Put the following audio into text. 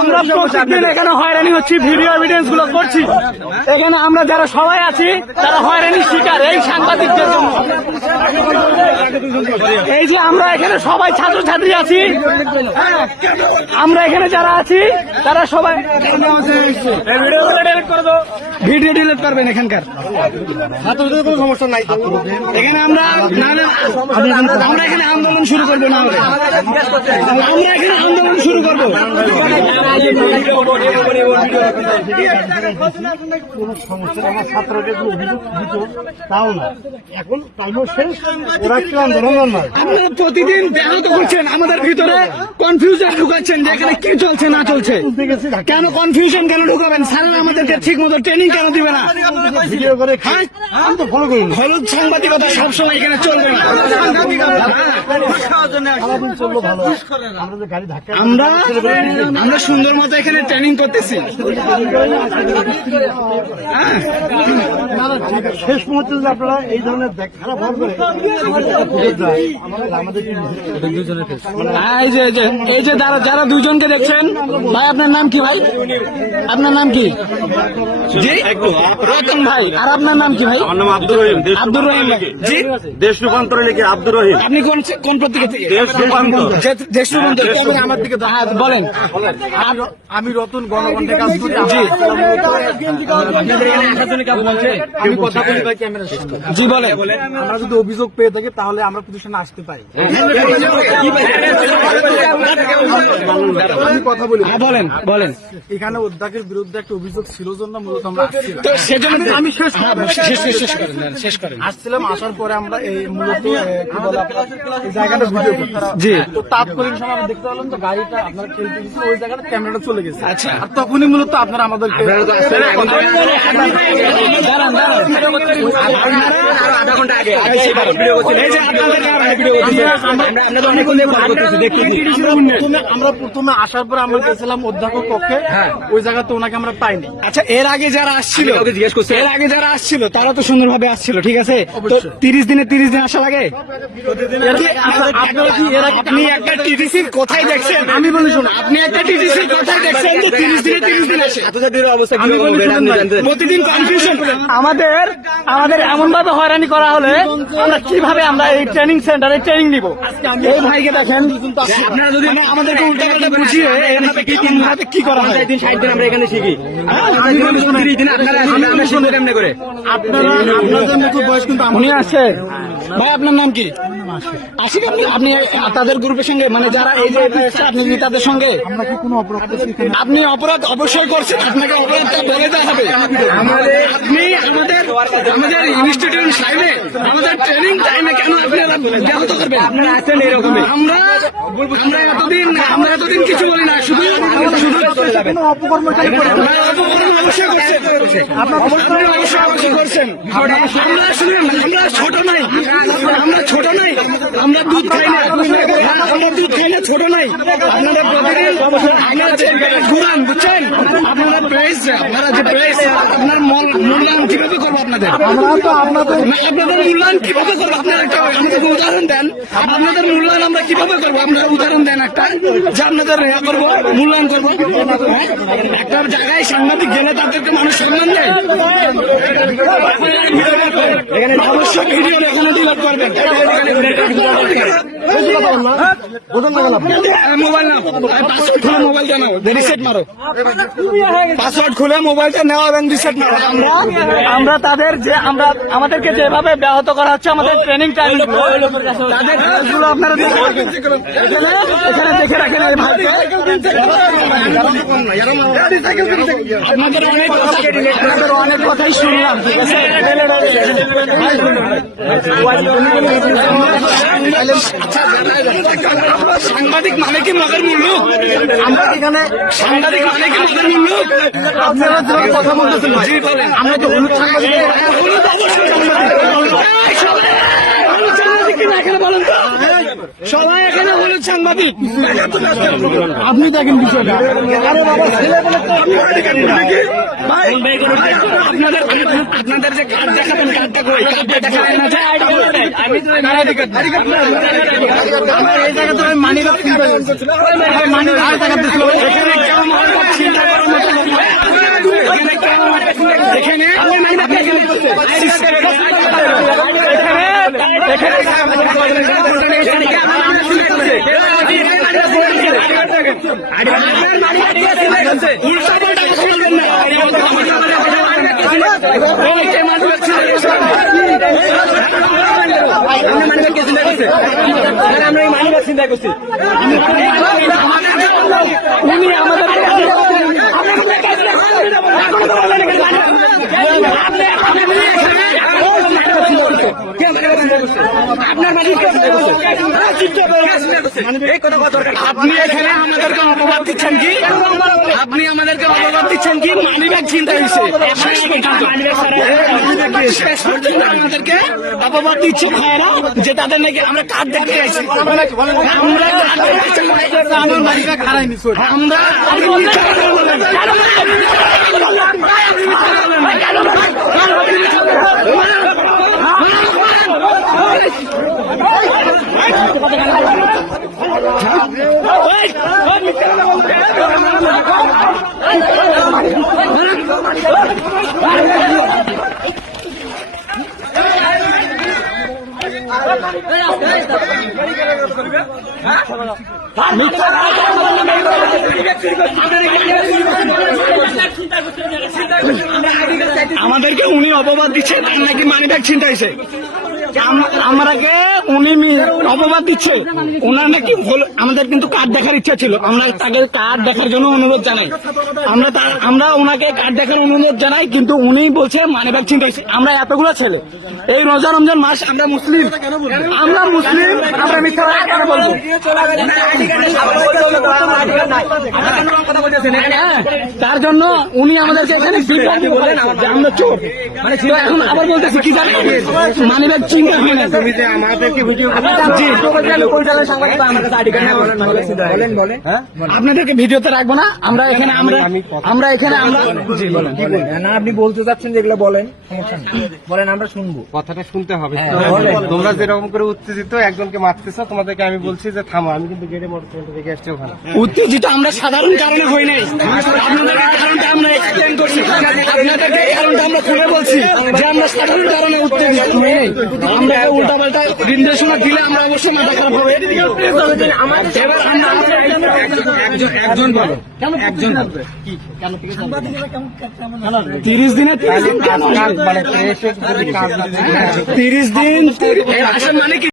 আমরা প্রত্যেকদিন এখানে হয়রানি হচ্ছি, ভিডিও এভিডেন্স গুলো করছি। এখানে আমরা যারা সবাই আছি তারা হয়রানির শিকার এই সাংবাদিকদের জন্য। এই যে আমরা এখানে সবাই ছাত্রছাত্রী আছি, আমরা এখানে যারা আছি তারা সবাই ভিডিও ডিলিট করবেন এখানকার। কোনো সমস্যা নাই, এখানে আমরা এখানে আন্দোলন শুরু করবো না, আমরা এখানে আন্দোলন শুরু করবো। কোনো সমস্যা আমার ছাত্রদের অভিযোগ দিত তাও না, এখন টাইমও শেষ, ওরা একটু আন্দোলন নয়। আপনারা প্রতিদিন ব্যাহত করছেন, আমাদের ভিতরে কনফিউশন ঢুকাচ্ছেন যে এখানে কি চলছে না চলছে। কেন কনফিউশন কেন ঢুকাবেন? স্যারেরা আমাদেরকে ঠিক মতো ট্রেনিং কেন দিবে না? ভিডিও করে আমি তো ফলো করি, হলুদ সাংবাদিকতা সবসময় এখানে চলবে না। আমরা সুন্দর মতো এখানে ট্রেনিং করতেছি। শেষ মুহূর্তে যদি আপনারা এই ধরনের খারাপ হওয়ার পরে এই যে যারা দুইজনকে দেখছেন, ভাই আপনার নাম কি? ভাই আপনার নাম কি? জি রতন ভাই। আর আপনার নাম কি ভাই? আমার নাম আব্দুর রহিম। আব্দুর রহিম জি, দেশ রূপান্তর লিখে আব্দুর রহিম। আপনি কোন পত্রিকা থেকে? দেশ রূপান্তর। দেশ রূপান্তর। আমার দিকে বলেন। আমি রতন, গণকণ্ঠে কাজ করি। আমি কথা বলি ভাই ক্যামেরার সামনে। জি বলেন। আমরা যদি অভিযোগ পেয়ে থাকি তাহলে আমরা প্রতিষ্ঠানে আসতে পারি। আমি কথা বলি, বলেন। এখানে অধ্যাপকের বিরুদ্ধে একটা অভিযোগ ছিল জন্য মূলত আমরা আসছিলাম। তো সেজন্য আমি শেষ করেন। আসছিলাম, আসার পরে আমরা এই মূলত কি বলে এই জায়গাটা ভিডিও করতেছি। জি। তো তাৎক্ষণিক সময় আমরা দেখতে পেলাম তো গাড়িটা আপনারা খেলতে গেছে, ওই জায়গাটা ক্যামেরাটা চলে গেছে। আচ্ছা। আর তখনই মূলত আপনারা আমাদেরকে আমরা প্রথমে আসার পর আমরা গেছিলাম অধ্যাপক কক্ষে, ওই জায়গাতে ওনাকে আমরা পাইনি। আচ্ছা, এর আগে যারা আসছিল তারা তো সুন্দরভাবে আসছিল, ঠিক আছে? তো 30 দিনে 30 দিন আসা লাগে? আপনি একটা টিটিসির কোথায় দেখছেন? আমি বলি শুনুন, আপনি একটা টিটিসির কোথায় দেখছেন যে 30 দিনে 30 দিন আসে? প্রতিদিন কনফিউশন। আমাদের এমন ভাবে হয়রানি করা হলে আমরা কিভাবে আমরা এই ট্রেনিং সেন্টারে ট্রেনিং নিব? এই ভাইকে দেখেন, আপনারা যদি আমাদেরকে উল্টাপাল্টা বুঝিয়ে এইভাবে কি করা হয়? 60 দিন আমরা এখানে শিখি। আপনাদের মতো বয়স কিন্তু উনি আসছেন। ভাই আপনার নাম কি? আশিক। আপনি তাদের গ্রুপের সঙ্গে, মানে যারা এই যে আপনি তাদের সঙ্গে আমরা কি কোনো অপরাধ করছি? আপনি অপরাধ অবশ্যই করছেন, আপনাকে অপরাধটা বলে দেওয়া হবে। আপনি আমাদের ইনস্টিটিউট টাইমে, আমাদের ট্রেনিং টাইমে কেন আপনারা ব্যাহত করবেন? আপনারা আছেন এরকম। আমরা এতদিন কিছু বলি না, শুধু অপকর্ম অবশ্যই করছেন। আপনার অবশ্যই করছেন। আমরা ছোট নাই, আমরা দুধ খাই না, ছোট নাই। আপনারা প্রতিদিন আপনারা যে ঘুরান, বুঝছেন? আপনারা প্রাইস, আপনারা যে প্রাইস, আপনার মূল্যায়ন কিভাবে করবো? আপনাদের মূল্যায়ন কিভাবে করবো? আপনারা একটা আমাদের উদাহরণ দেন। আপনাদের মূল্যায়ন আমরা কিভাবে করবো? আপনারা উদাহরণ দেন একটা, যে আপনাদের করবো, মূল্যায়ন করবো। একটা জায়গায় সাংবাদিক গেলে তাদেরকে মানুষ সম্মান দেয়। এখানে অবশ্যই ভিডিও এখনো ডিলিট করবেন। মোবাইল না, পাসওয়ার্ড খুলে মোবাইলটা নাও, রিসেট মারো। পাসওয়ার্ড খুলে মোবাইলটা নেওয়া এবং রিসেট মারো। আমরা তাদের যে আমাদেরকে যেভাবে ব্যাহত করা হচ্ছে আমাদের ট্রেনিং টাইম, তাদের কাজগুলো আপনারা এখানে দেখে রাখেন। এই ভাইকে আপনাদের অনেক কথাই শুনলাম, ঠিক আছে? সাংবাদিক মানে কি মগের মূল্য? আমরা এখানে সাংবাদিক মানে কি মগের মূল্য? আপনারা কথা বলতেছেন, আমরা তো হলুদ সাংবাদিক। কিনা এখানে বলেন তো? সবাই এখানে হলুদ সাংবাদিক। আপনি দেখেন বিষয়টা। আরে বাবা, ছেলে বলে তো ভাই, আপনাদের যে কার্ড দেখাবেন, কার্ডটা কই? কার্ডটা দেখাবেন না যে? আমি তো আমার এই জায়গা তো মানি ব্যাগ কিনতে যাচ্ছি। মানি ব্যাগ টাকা দিছিল। এখানে কেমন চিন্তা করার মতো লোক নাই। এখানে কেমন এখানে আমি মানি ব্যাগ কিনতে আমরা এই মানি ব্যাগ চিন্তা করছি। উনি আমাদের আপনি এখানে আমাদেরকে অপবাদ দিচ্ছেন কি? আপনি আমাদেরকে অপবাদ দিচ্ছেন কি? মানি ব্যাগ চিন্তা হয়েছে। আমাদেরকে অপবাদ দিচ্ছে ভাইয়েরা যে তাদের নাকি আমরা কার্ড দেখতে যাচ্ছি। আমরা আমার মানি ব্যাগ হারাইনি। আমরা আমাদেরকে উনি অপবাদ দিচ্ছে তার নাকি মানি ব্যাগ ছিনতাই হয়েছে। আমাকে উনি অপবাদ দিচ্ছে, ওনার নাকি আমাদের কিন্তু কার্ড দেখার ইচ্ছা ছিল। আমরা তাকে কার্ড দেখার জন্য অনুরোধ জানাই। আমরা ওনাকে কার্ড দেখার অনুরোধ জানাই, কিন্তু উনি বলছে মানি ব্যাগ ছিনতাই হয়েছে। আমরা এতগুলো ছেলে, এই রমজান মাস, আমরা মুসলিম, আমরা মিথ্যা কেন বলবো? তার জন্য উনি আমাদেরকে এখানে আমরা চোর। তো এখন আবার বলতেছি কি জানেন, মানি ব্যাগ চিন্তা হয় না। তুমি যে আমাদেরকে ভিডিও আপনাদেরকে ভিডিওতে রাখবো না। আমরা এখানে জি বলেন। না, আপনি বলতে চাচ্ছেন যেগুলো বলেন, সমস্যা নেই, বলেন, আমরা শুনবো। কথাটা শুনতে হবে। বলেন। তোমরা যেরকম করে উত্তেজিত একজনকে মারতেছো, তোমাদেরকে আমি বলছি যে থামো। আমি কিন্তু গেটে মোটরসাইকেল দেখে আসছি ওখানে। উত্তেজিত আমরা সাধারণ কারণে হই নাই। আপনাদের কারণটা আমরা এক্সপ্লেন করছি, আপনাদেরকে এই কারণটা আমরা খুলে বলছি যে আমরা সাধারণ কারণে উত্তেজিত হই নাই। আমরা উল্টা পাল্টা নির্দেশনা দিলে আমরা অবশ্যই মাথা খারাপ হবে। এবার একজন বলো, একজন 30 দিনে 30 দিন কেন? 30 দিন মানে কি?